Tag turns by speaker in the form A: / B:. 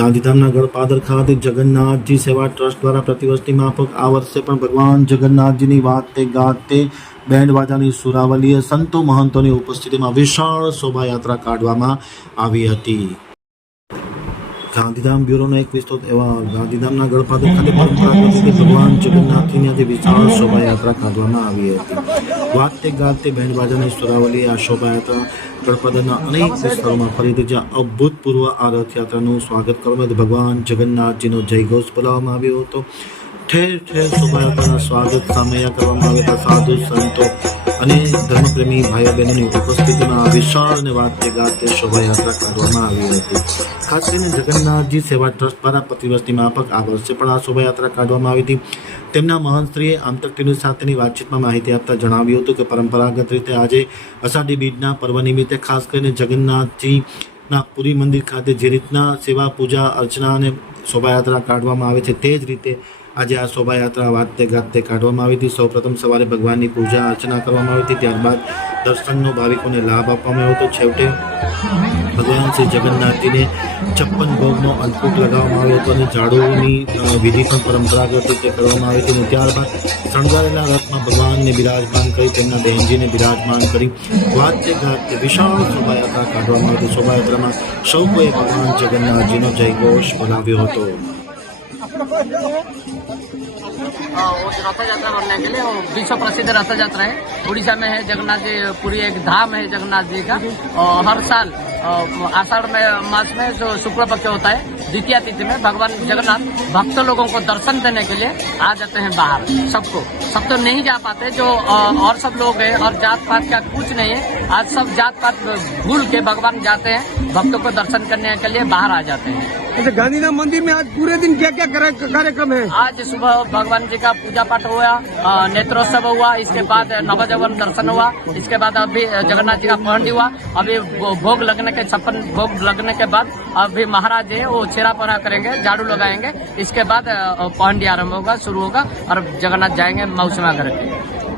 A: ગાંધીધામના ગળપાદર ખાતે જગન્નાથજી સેવા ટ્રસ્ટ દ્વારા પ્રતિવર્ષની માફક આ વર્ષે પણ ભગવાન જગન્નાથજીની વાતે ગાતે બેન્ડ વાજાની સુરાવલીએ સંતો મહંતોની ઉપસ્થિતિમાં વિશાળ શોભાયાત્રા કાઢવામાં આવી હતી. ગાંધીધામ બ્યુરોનો એક વિસ્તૃત અહેવાલ ગાંધીધામના ગળપાદર ખાતે પરંપરાગત રીતે ભગવાન જગન્નાથની આજે વિશાળ શોભાયાત્રા કાઢવામાં આવી હતી. વાત તે ગાત તે વાજાની સુરાવલી, આ શોભાયાત્રા ગળપાદરના અનેક વિસ્તારોમાં ફરી હતી, જ્યાં અભૂતપૂર્વ આ રથયાત્રાનું સ્વાગત કરવામાં. ભગવાન જગન્નાથજીનો જયઘોષ બોલાવવામાં આવ્યો હતો. ઠેર ઠેર શોભાયાત્રાના સ્વાગત સામૈયા કરવામાં આવ્યા હતા. સાધુ સંતો અને ધર્મપ્રેમી ભાઈઓ બહેનોની ઉપસ્થિતિમાં વિશાળ અને વાતે ગાતે શોભાયાત્રા કાઢવામાં આવી હતી. ખાસ કરીને જગન્નાથજી સેવા ટ્રસ્ટ દ્વારા પ્રતિવર્ષની માફક આ વર્ષે પણ આ શોભાયાત્રા કાઢવામાં આવી હતી. તેમના મહંતશ્રીએ આમતક સાથેની વાતચીતમાં માહિતી આપતા જણાવ્યું હતું કે પરંપરાગત રીતે આજે અષાઢી બીજના પર્વ નિમિત્તે ખાસ કરીને જગન્નાથજીના પુરી મંદિર ખાતે જે રીતના સેવા પૂજા અર્ચના અને શોભાયાત્રા કાઢવામાં આવે છે તે જ રીતે આજે આ શોભાયાત્રા વાતે ગાતે કાઢવામાં આવી હતી. સૌપ્રથમ સવારે ભગવાનની પૂજા અર્ચના કરવામાં આવી હતી. ત્યારબાદ દર્શનનો ભાવિકોને લાભ આપવામાં આવ્યો હતો. છેવટે ભગવાન શ્રી જગન્નાથજીને છપ્પન ભોગનો અંકુટ લગાવવામાં આવ્યો હતો અને ઝાડુઓની વિધિ પણ પરંપરાગત રીતે કરવામાં આવી હતી અને ત્યારબાદ શણગારેલા રથમાં ભગવાનને બિરાજમાન કરી, તેમના બહેનજીને બિરાજમાન કરી વાતે ગાતે વિશાળ શોભાયાત્રા કાઢવામાં આવી હતી. શોભાયાત્રામાં સૌ કોઈએ ભગવાન જગન્નાથજીનો જયઘોષ બનાવ્યો હતો.
B: रथ यात्रा बनने के लिए विश्व प्रसिद्ध रथ यात्रा है। उड़ीसा में है जगन्नाथ जी, पूरी एक धाम है जगन्नाथ जी का। और हर साल आषाढ़ में मास में जो शुक्ल पक्ष होता है, द्वितीय तिथि में भगवान जगन्नाथ भक्त लोगों को दर्शन देने के लिए आ जाते हैं बाहर। सबको। सब तो नहीं जा पाते, जो और सब लोग हैं, और जात पात का कुछ नहीं है। आज सब जात पात भूल के भगवान जाते हैं, भक्तों को दर्शन करने के लिए बाहर आ जाते हैं।
C: अच्छा गांधीधाम मंदिर में आज पूरे दिन क्या क्या कार्यक्रम है?
B: आज सुबह भगवान जी का पूजा पाठ हुआ नेत्रोत्सव हुआ, इसके बाद नवजवन दर्शन हुआ, इसके बाद अभी जगन्नाथ जी का पहंडी हुआ, अभी भोग लगने के छप्पन, भोग लगने के बाद अभी महाराज जी वो छेरा पहरा करेंगे, झाड़ू लगाएँगे, इसके बाद पहंडी आरंभ होगा, शुरू होगा, और जगन्नाथ जाएँगे, मौसमा घर के